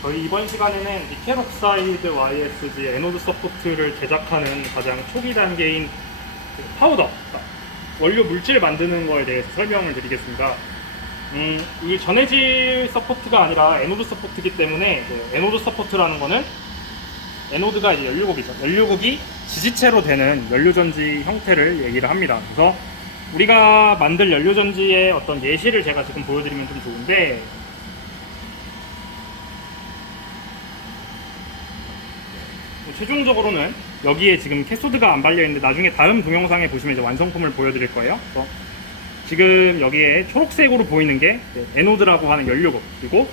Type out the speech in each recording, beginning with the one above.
저희 이번 시간에는 니켈 옥사이드 YSG 에노드 서포트를 제작하는 가장 초기 단계인 그 파우더, 그러니까 원료 물질 만드는 거에 대해서 설명을 드리겠습니다. 이 전해질 서포트가 아니라 에노드 서포트이기 때문에 에노드 서포트라는 거는 에노드가 이제 연료국이죠. 연료국이 지지체로 되는 연료전지 형태를 얘기를 합니다. 그래서 우리가 만들 연료전지의 어떤 예시를 제가 지금 보여드리면 좀 좋은데, 최종적으로는 여기에 지금 캐소드가 안 발려 있는데 나중에 다음 동영상에 보시면 이제 완성품을 보여드릴 거예요. 그래서 지금 여기에 초록색으로 보이는 게 에노드라고 하는 연료국, 그리고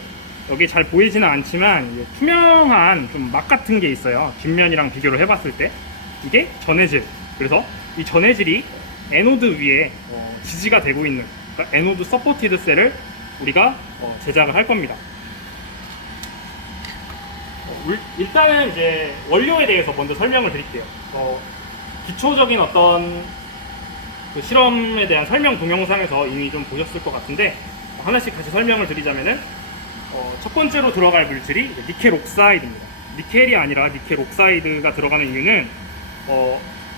여기 잘 보이지는 않지만 투명한 좀 막 같은 게 있어요. 뒷면이랑 비교를 해봤을 때 이게 전해질. 그래서 이 전해질이 에노드 위에 지지가 되고 있는, 그러니까 에노드 서포티드 셀을 우리가 제작을 할 겁니다. 일단은 이제 원료에 대해서 먼저 설명을 드릴게요. 기초적인 어떤 그 실험에 대한 설명 동영상에서 이미 좀 보셨을 것 같은데, 하나씩 다시 설명을 드리자면은 첫 번째로 들어갈 물질이 니켈 옥사이드입니다. 니켈이 아니라 니켈 옥사이드가 들어가는 이유는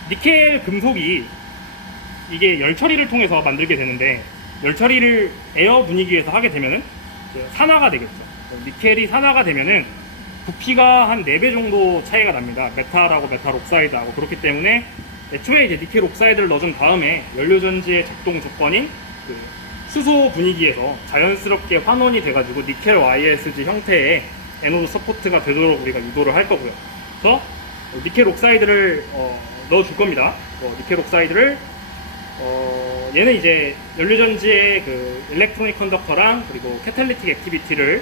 니켈 금속이 이게 열 처리를 통해서 만들게 되는데, 열 처리를 에어 분위기에서 하게 되면은 산화가 되겠죠. 니켈이 산화가 되면은 부피가 한 4배 정도 차이가 납니다. 메탈하고 메탈 옥사이드하고. 그렇기 때문에 애초에 이제 니켈 옥사이드를 넣어준 다음에 연료전지의 작동 조건인 그 수소 분위기에서 자연스럽게 환원이 돼가지고 니켈 YSG 형태의 에노드 서포트가 되도록 우리가 유도를 할 거고요. 그래서 니켈 옥사이드를 넣어줄 겁니다. 니켈 옥사이드를 얘는 이제 연료전지의 그 일렉트로닉 컨덕터랑 그리고 캐탈리틱 액티비티를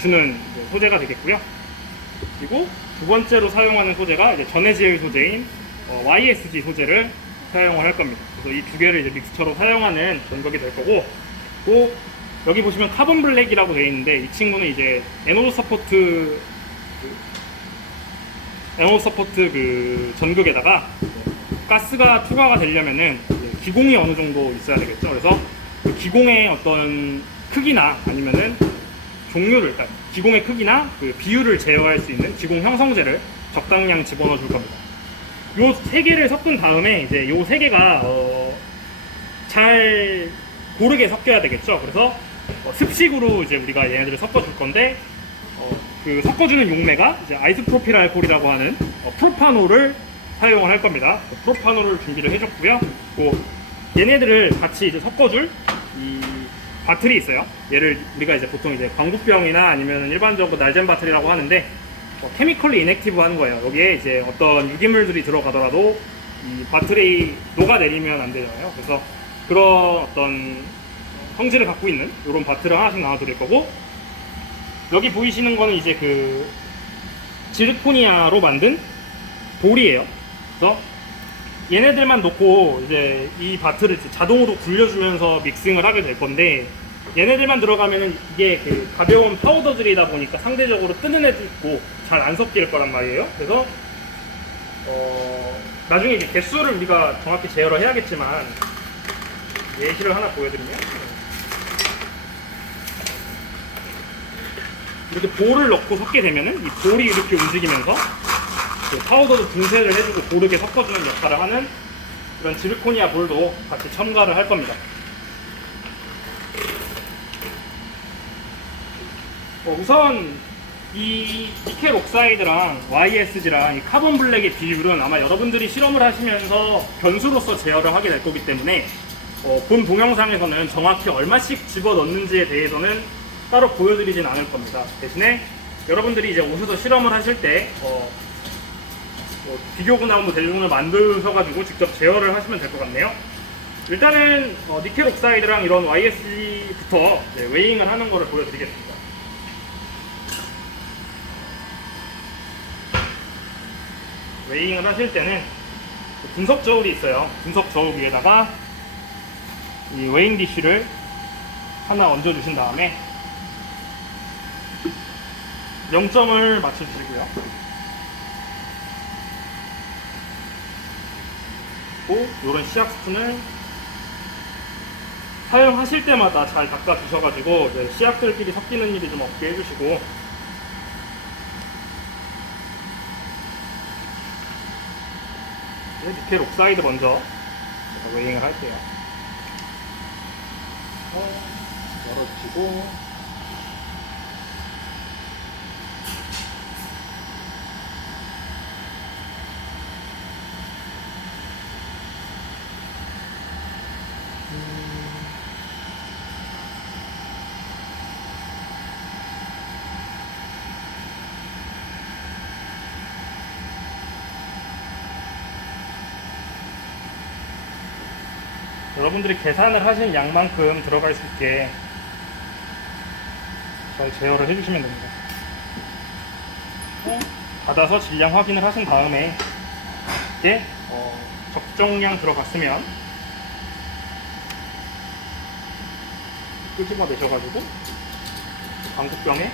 주는 소재가 되겠고요. 그리고 두 번째로 사용하는 소재가 이제 전해질 소재인 YSG 소재를 사용을 할 겁니다. 그래서 이 두 개를 이제 믹스처로 사용하는 전극이 될 거고, 또 여기 보시면 카본 블랙이라고 되어 있는데, 이 친구는 이제 에노드 서포트 그 전극에다가 가스가 투과가 되려면은 기공이 어느 정도 있어야 되겠죠. 그래서 그 기공의 어떤 크기나 아니면은 종류를, 일단 기공의 크기나 그 비율을 제어할 수 있는 기공 형성제를 적당량 집어넣어 줄 겁니다. 요 세 개를 섞은 다음에 이제 요 세 개가 잘 고르게 섞여야 되겠죠. 그래서 습식으로 이제 우리가 얘네들을 섞어 줄 건데, 그 섞어주는 용매가 이제 아이소프로필 알코올이라고 하는 프로파놀을 사용을 할 겁니다. 프로파놀을 준비를 해줬고요. 또 얘네들을 같이 이제 섞어줄 이 바틀이 있어요. 얘를 우리가 이제 보통 이제 광부병이나 아니면 일반적으로 날젠 바틀이라고 하는데, 케미컬리 인액티브 하는 거예요. 여기에 이제 어떤 유기물들이 들어가더라도 이 바틀이 녹아내리면 안 되잖아요. 그래서 그런 어떤 성질을 갖고 있는 이런 바틀을 하나씩 나눠드릴 거고, 여기 보이시는 거는 이제 그 지르코니아로 만든 볼이에요. 그래서 얘네들만 놓고 이제 이 바틀을 자동으로 굴려주면서 믹싱을 하게 될 건데, 얘네들만 들어가면은 이게 그 가벼운 파우더들이다 보니까 상대적으로 뜨는 애도 있고 잘 안 섞일 거란 말이에요. 그래서 나중에 이제 개수를 우리가 정확히 제어를 해야겠지만, 예시를 하나 보여드리면, 이렇게 볼을 넣고 섞게 되면은 이 볼이 이렇게 움직이면서 그 파우더도 분쇄를 해주고 고르게 섞어주는 역할을 하는 그런 지르코니아 볼도 같이 첨가를 할 겁니다. 우선 이 니켈 옥사이드랑 YSG랑 이 카본 블랙의 비율은 아마 여러분들이 실험을 하시면서 변수로서 제어를 하게 될 거기 때문에 본 동영상에서는 정확히 얼마씩 집어넣는지에 대해서는 따로 보여드리진 않을 겁니다. 대신에 여러분들이 이제 오셔서 실험을 하실 때 비교구나 대용을 만드셔가지고 직접 제어를 하시면 될 것 같네요. 일단은 니켈 옥사이드랑 이런 YSG부터 웨잉을 하는 거를 보여드리겠습니다. 웨잉을 하실 때는 분석 저울이 있어요. 분석 저울 위에다가 이 웨잉 디쉬를 하나 얹어 주신 다음에 0점을 맞춰 주시고요. 또 이런 시약 스푼을 사용하실 때마다 잘 닦아 주셔가지고 시약들끼리 섞이는 일이 좀 없게 해주시고, 니켈 옥사이드 먼저 제가 웨이잉을 할게요. 열어주시고 여러분들이 계산을 하신 양만큼 들어갈 수 있게 잘 제어를 해주시면 됩니다. 받아서 질량 확인을 하신 다음에 이제 적정량 들어갔으면 끄집어 내셔가지고 방국병에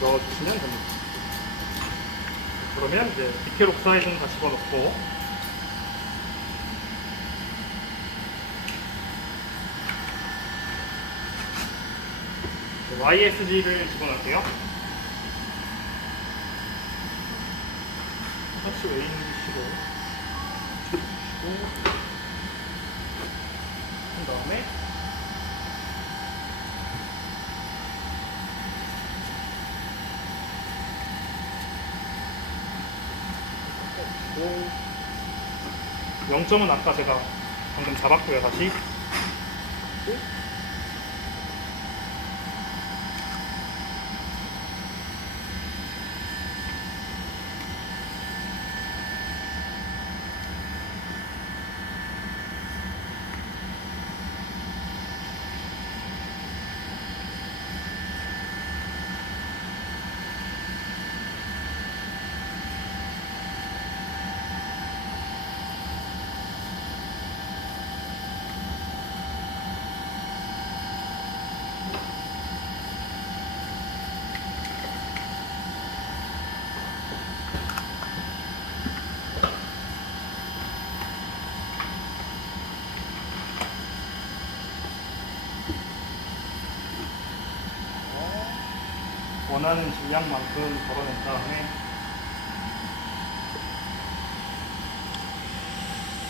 넣어주시면 됩니다. 그러면 이제 니켈 옥사이드는 다 집어넣고 YSG를 집어넣을게요. 터치 웨이잉 주시고 한 다음에 오, 0점은 아까 제가 방금 잡았고요. 다시 원하는 질량만큼 덜어낸 다음에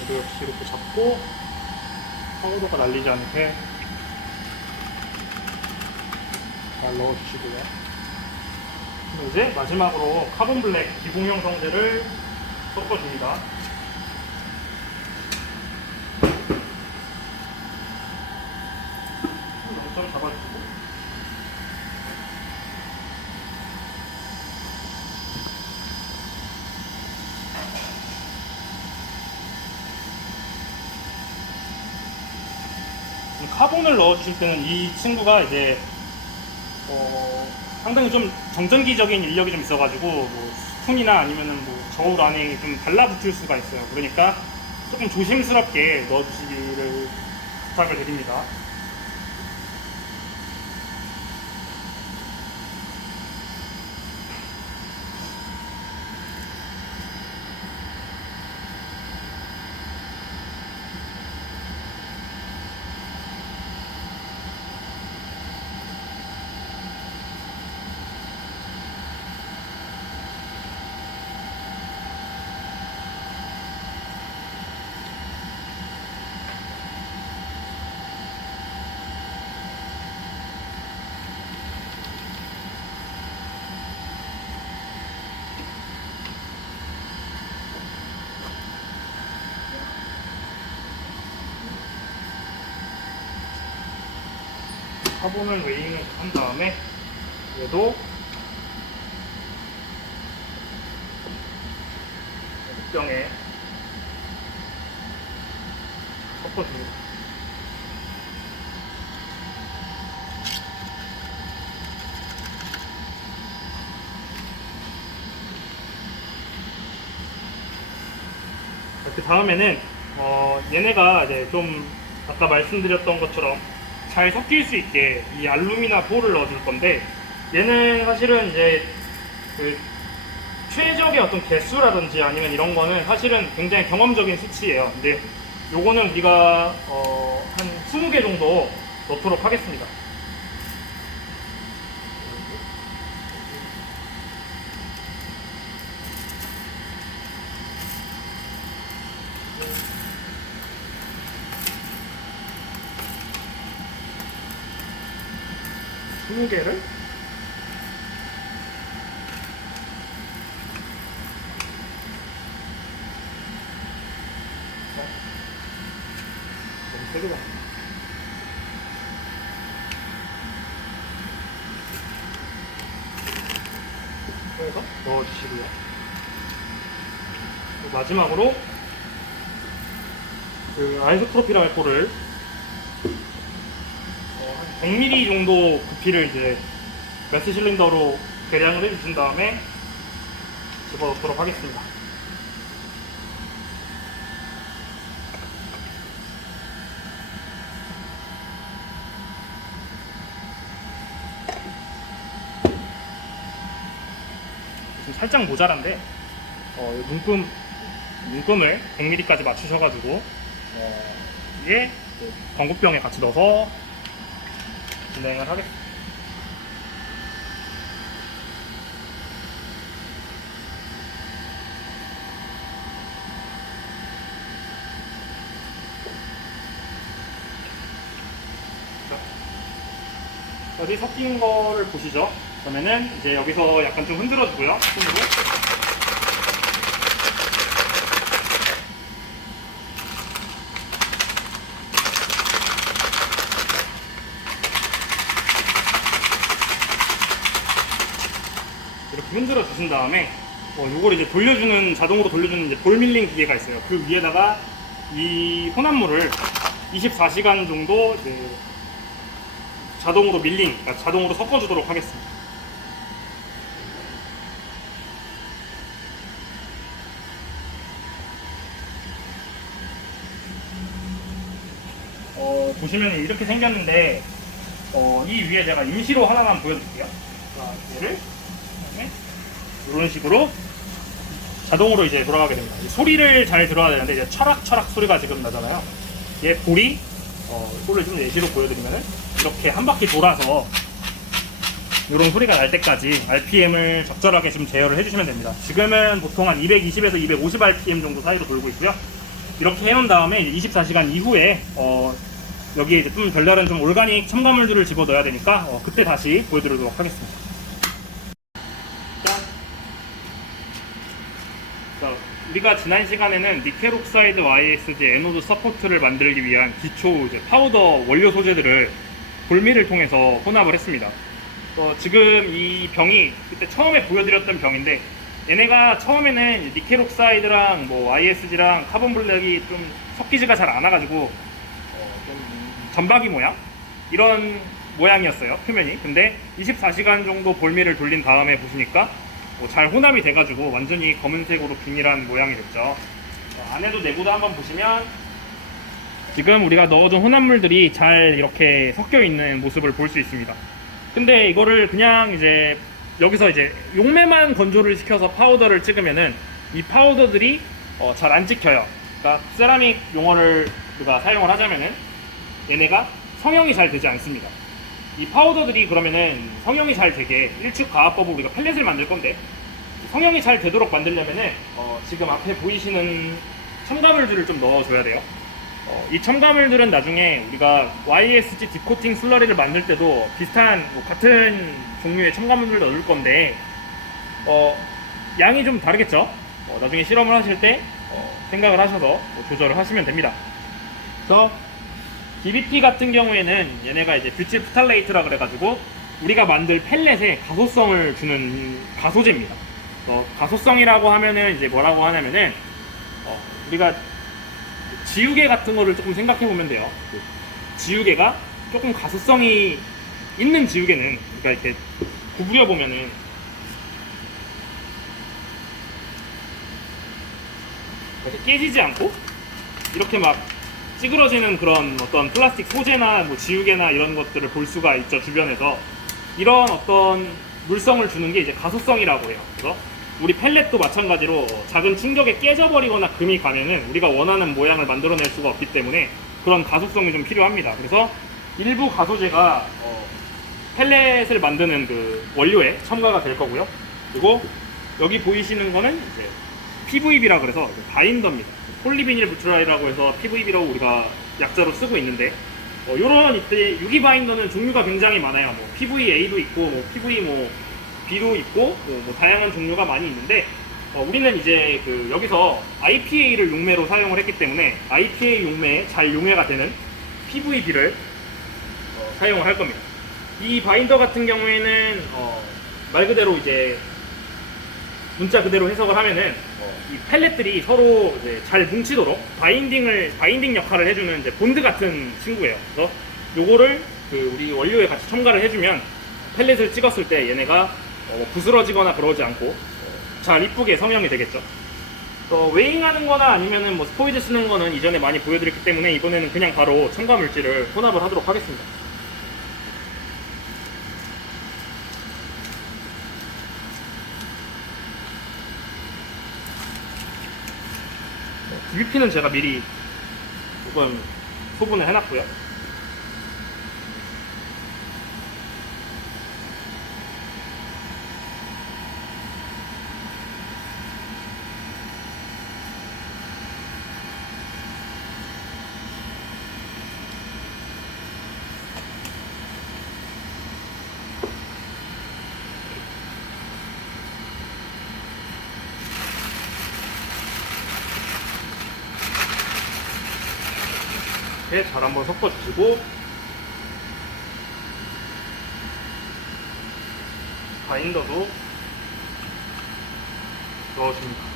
얘도 역시 이렇게 잡고 파우더가 날리지 않게 잘 넣어주시고요. 그리고 이제 마지막으로 카본 블랙 기공형 성제를 섞어줍니다. 좀 잡아주시고 카본을 넣어주실 때는 이 친구가 이제 상당히 좀 정전기적인 인력이 좀 있어가지고 뭐 스푼이나 아니면은 뭐 저울 안에 좀 달라붙을 수가 있어요. 그러니까 조금 조심스럽게 넣어주시기를 부탁을 드립니다. 카본을 웨이잉을 한 다음에 얘도 물병에 섞어줍니다. 그 다음에는 얘네가 이제 좀 아까 말씀드렸던 것처럼 잘 섞일 수 있게 이 알루미나 볼을 넣어줄 건데, 얘는 사실은 이제 그 최적의 어떤 개수라든지 아니면 이런 거는 사실은 굉장히 경험적인 수치예요. 근데 요거는 우리가 한 20개 정도 넣도록 하겠습니다. 스무 개를 너무 세게 봤네. 그래서 넣어주시고요. 마지막으로 그 아이소트로피라 알코올을 100ml 정도 부피를 이제 가스 실린더로 계량을 해주신 다음에 집어넣도록 하겠습니다. 지금 살짝 모자란데 눈금을 100ml까지 맞추셔가지고 이게 건국병에 같이 넣어서 진행을 하겠습니다. 여기 섞인 거를 보시죠. 그러면은 이제 여기서 약간 좀 흔들어 주고요. 손으로. 이렇게 흔들어 주신 다음에 요걸 이제 돌려주는, 자동으로 돌려주는 이제 볼 밀링 기계가 있어요. 그 위에다가 이 혼합물을 24시간 정도 이제 자동으로 밀링, 그러니까 자동으로 섞어주도록 하겠습니다. 보시면 이렇게 생겼는데 이 위에 제가 임시로 하나만 보여드릴게요. 얘를 그다음에 이런 식으로 자동으로 이제 돌아가게 됩니다. 소리를 잘 들어야 되는데 이제 철학철학 소리가 지금 나잖아요. 얘 볼이 볼을 좀 예시로 보여드리면은 이렇게 한 바퀴 돌아서 이런 소리가 날 때까지 RPM을 적절하게 좀 제어를 해주시면 됩니다. 지금은 보통 한 220에서 250 RPM 정도 사이로 돌고 있고요. 이렇게 해놓은 다음에 24시간 이후에 여기에 이제 좀 별다른 좀 올가닉 첨가물들을 집어 넣어야 되니까 그때 다시 보여드리도록 하겠습니다. 자, 우리가 지난 시간에는 니켈 옥사이드 YSG 에노드 서포트를 만들기 위한 기초 이제 파우더 원료 소재들을 볼밀을 통해서 혼합을 했습니다. 지금 이 병이 그때 처음에 보여드렸던 병인데, 얘네가 처음에는 니켈 옥사이드랑 뭐 YSG랑 카본 블랙이 좀 섞이지가 잘 않아가지고 좀 점박이 모양? 이런 모양이었어요, 표면이. 근데 24시간 정도 볼밀을 돌린 다음에 보시니까 잘 혼합이 돼가지고 완전히 검은색으로 균일한 모양이 됐죠. 안에도 내부도 한번 보시면 지금 우리가 넣어둔 혼합물들이 잘 이렇게 섞여 있는 모습을 볼 수 있습니다. 근데 이거를 그냥 이제 여기서 이제 용매만 건조를 시켜서 파우더를 찍으면은 이 파우더들이 잘 안 찍혀요. 그러니까 세라믹 용어를 우리가 사용을 하자면은 얘네가 성형이 잘 되지 않습니다. 이 파우더들이 그러면은 성형이 잘 되게 일축 가압법으로 우리가 펠렛을 만들 건데, 성형이 잘 되도록 만들려면은 지금 앞에 보이시는 첨가물들을 좀 넣어줘야 돼요. 이 첨가물들은 나중에 우리가 YSG 디코팅 슬러리를 만들 때도 비슷한 같은 종류의 첨가물을 넣을 건데 양이 좀 다르겠죠. 나중에 실험을 하실 때 생각을 하셔서 조절을 하시면 됩니다. 그래서 DBP 같은 경우에는 얘네가 이제 뷰틸 프탈레이트라 그래가지고 우리가 만들 펠렛에 가소성을 주는 가소제입니다. 가소성이라고 하면은 이제 뭐라고 하냐면은 우리가 지우개 같은 거를 조금 생각해 보면 돼요. 지우개가 조금 가소성이 있는 지우개는 그러니까 이렇게 구부려 보면은 이렇게 깨지지 않고 이렇게 막 찌그러지는 그런 어떤 플라스틱 소재나 뭐 지우개나 이런 것들을 볼 수가 있죠, 주변에서. 이런 어떤 물성을 주는 게 이제 가소성이라고 해요. 그래서 우리 펠렛도 마찬가지로 작은 충격에 깨져버리거나 금이 가면은 우리가 원하는 모양을 만들어낼 수가 없기 때문에 그런 가소성이 좀 필요합니다. 그래서 일부 가소제가 펠렛을 만드는 그 원료에 첨가가 될 거고요. 그리고 여기 보이시는 거는 이제 PVB라 그래서 바인더입니다. 폴리비닐 부트라이라고 해서 PVB라고 우리가 약자로 쓰고 있는데 요런 이때 유기 바인더는 종류가 굉장히 많아요. 뭐 PVA도 있고 뭐 PV 뭐 B도 있고 뭐 다양한 종류가 많이 있는데 우리는 이제 그 여기서 IPA를 용매로 사용을 했기 때문에 IPA 용매에 잘 용해가 되는 PVB를 사용을 할 겁니다. 이 바인더 같은 경우에는 말 그대로 이제 문자 그대로 해석을 하면은 이 펠렛들이 서로 이제 잘 뭉치도록 바인딩 역할을 해주는 이제 본드 같은 친구예요. 그래서 요거를 그 우리 원료에 같이 첨가를 해주면 펠렛을 찍었을 때 얘네가 부스러지거나 그러지 않고 잘 이쁘게 성형이 되겠죠. 웨잉하는 거나 아니면은 뭐 스포이드 쓰는 거는 이전에 많이 보여드렸기 때문에 이번에는 그냥 바로 첨가 물질을 혼합을 하도록 하겠습니다. DBP는 제가 미리 조금 소분을 해놨고요. 이렇게 잘 한번 섞어주시고 바인더도 넣어줍니다.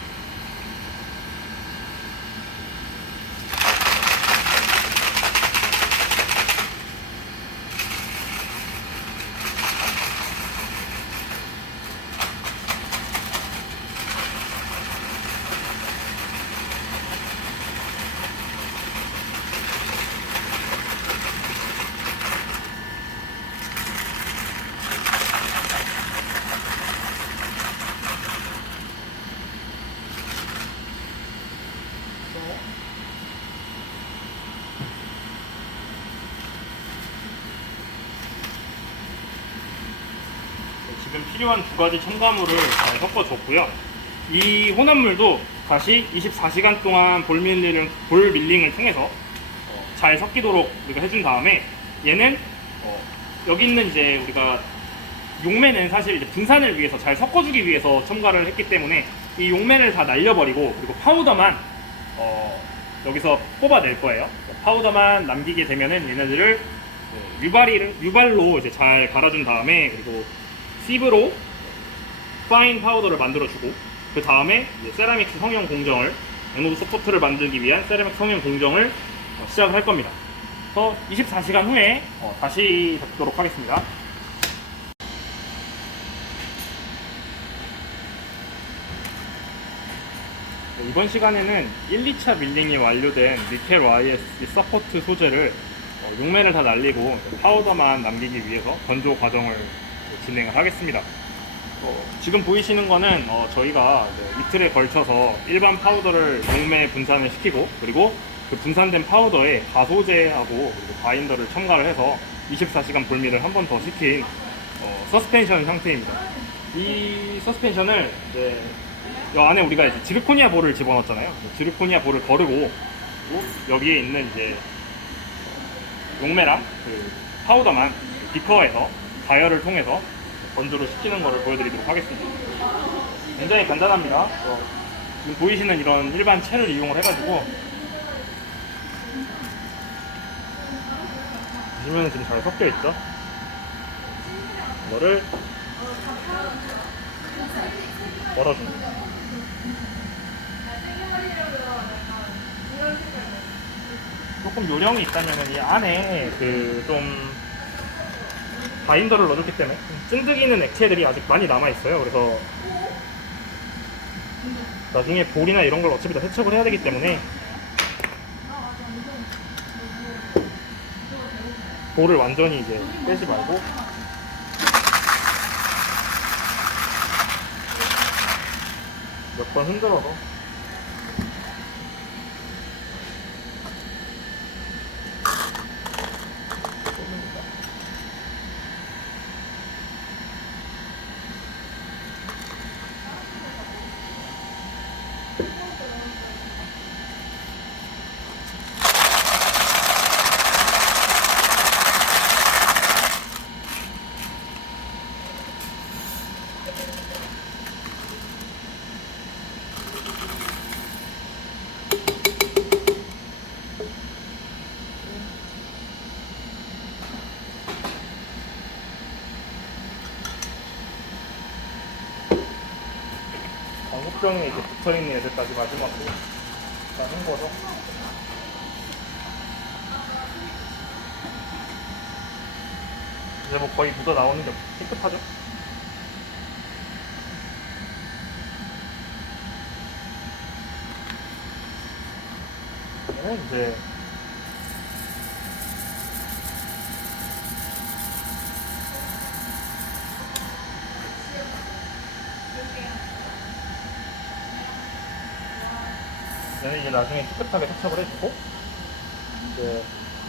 지금 필요한 두 가지 첨가물을 잘 섞어줬고요. 이 혼합물도 다시 24시간 동안 볼 밀링을 통해서 잘 섞이도록 우리가 해준 다음에 얘는 여기 있는 이제 우리가 용매는 사실 이제 분산을 위해서 잘 섞어주기 위해서 첨가를 했기 때문에 이 용매를 다 날려버리고 그리고 파우더만 여기서 뽑아낼 거예요. 파우더만 남기게 되면은 얘네들을 유발로 이제 잘 갈아준 다음에 그리고 시브로 파인 파우더를 만들어주고 그 다음에 세라믹스 성형 공정을 에노드 서포트를 만들기 위한 세라믹 성형 공정을 시작을 할 겁니다. 그래서 24시간 후에 다시 뵙도록 하겠습니다. 이번 시간에는 1, 2차 밀링이 완료된 니켈 YS 서포트 소재를 용매를 다 날리고 파우더만 남기기 위해서 건조 과정을 진행을 하겠습니다. 지금 보이시는 거는 저희가 이틀에 걸쳐서 일반 파우더를 용매 분산을 시키고 그리고 그 분산된 파우더에 가소제하고 그리고 바인더를 첨가를 해서 24시간 볼밀을 한 번 더 시킨 서스펜션 상태입니다. 이 서스펜션을 이제 이 안에 우리가 이제 지르코니아 볼을 집어넣었잖아요. 지르코니아 볼을 거르고 여기에 있는 이제 용매랑 그 파우더만 비커에서 가열을 통해서 건조를 시키는 것을 보여드리도록 하겠습니다. 굉장히 간단합니다. 지금 보이시는 이런 일반 채를 이용을 해가지고 보시면 지금 잘 섞여 있죠. 이거를 열어줍니다. 조금 요령이 있다면 이 안에 그 좀 바인더를 넣어줬기 때문에 찐득이는 액체들이 아직 많이 남아있어요. 그래서 나중에 볼이나 이런 걸 어차피 다 세척을 해야 되기 때문에 볼을 완전히 이제 빼지 말고 몇 번 흔들어서 광고병에 이렇게 붙어있는 애들까지 마지막으로 다 헹궈서 이제 뭐 거의 묻어 나오는 게 깨끗하죠? 네, 이제 이제 나중에 깨끗하게 세척을 해주고 이제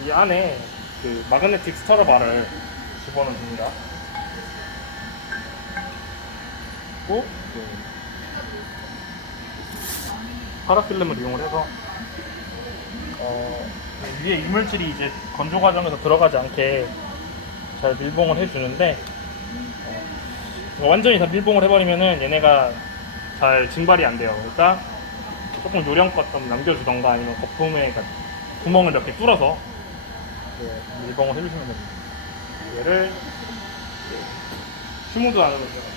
이 안에 그 마그네틱 스터러 바를 집어넣습니다. 그리고 파라필름을 이용을 해서 위에 이물질이 이제 건조 과정에서 들어가지 않게 잘 밀봉을 해주는데 완전히 다 밀봉을 해버리면은 얘네가 잘 증발이 안 돼요. 그러니까 조금 요령껏 좀 남겨주던가 아니면 거품에 구멍을 몇 개 뚫어서 밀봉을 해주시면 됩니다. 얘를 스무드 안으로 들어갑니다.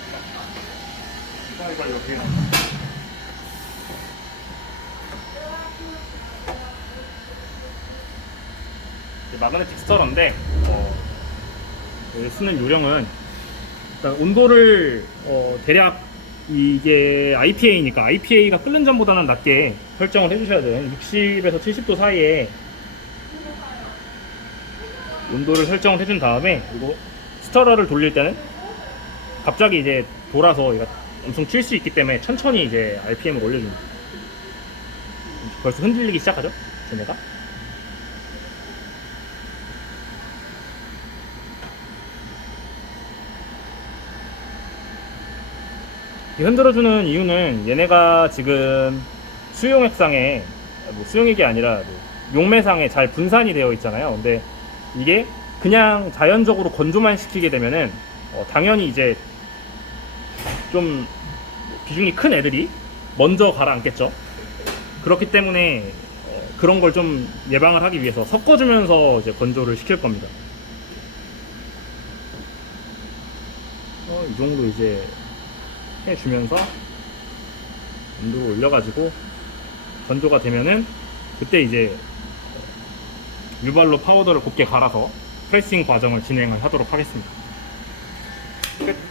이걸 여기에 마그네틱 스터러인데 쓰는 요령은 일단 온도를 대략 이게 IPA니까 IPA가 끓는 전보다는 낮게 설정을 해주셔야 돼요. 60에서 70도 사이에 온도를 설정을 해준 다음에 그리고 스터러를 돌릴 때는 갑자기 이제 돌아서 얘가 엄청 튈 수 있기 때문에 천천히 이제 RPM을 올려줍니다. 벌써 흔들리기 시작하죠? 쟤네가. 흔들어주는 이유는 얘네가 지금 수용액상에 뭐 수용액이 아니라 뭐 용매상에 잘 분산이 되어 있잖아요. 근데 이게 그냥 자연적으로 건조만 시키게 되면은 당연히 이제 좀 비중이 큰 애들이 먼저 가라앉겠죠. 그렇기 때문에 그런 걸 좀 예방을 하기 위해서 섞어주면서 이제 건조를 시킬 겁니다. 이 정도 이제 해주면서 온도를 올려가지고 건조가 되면은 그때 이제 유발로 파우더를 곱게 갈아서 프레싱 과정을 진행을 하도록 하겠습니다. 끝.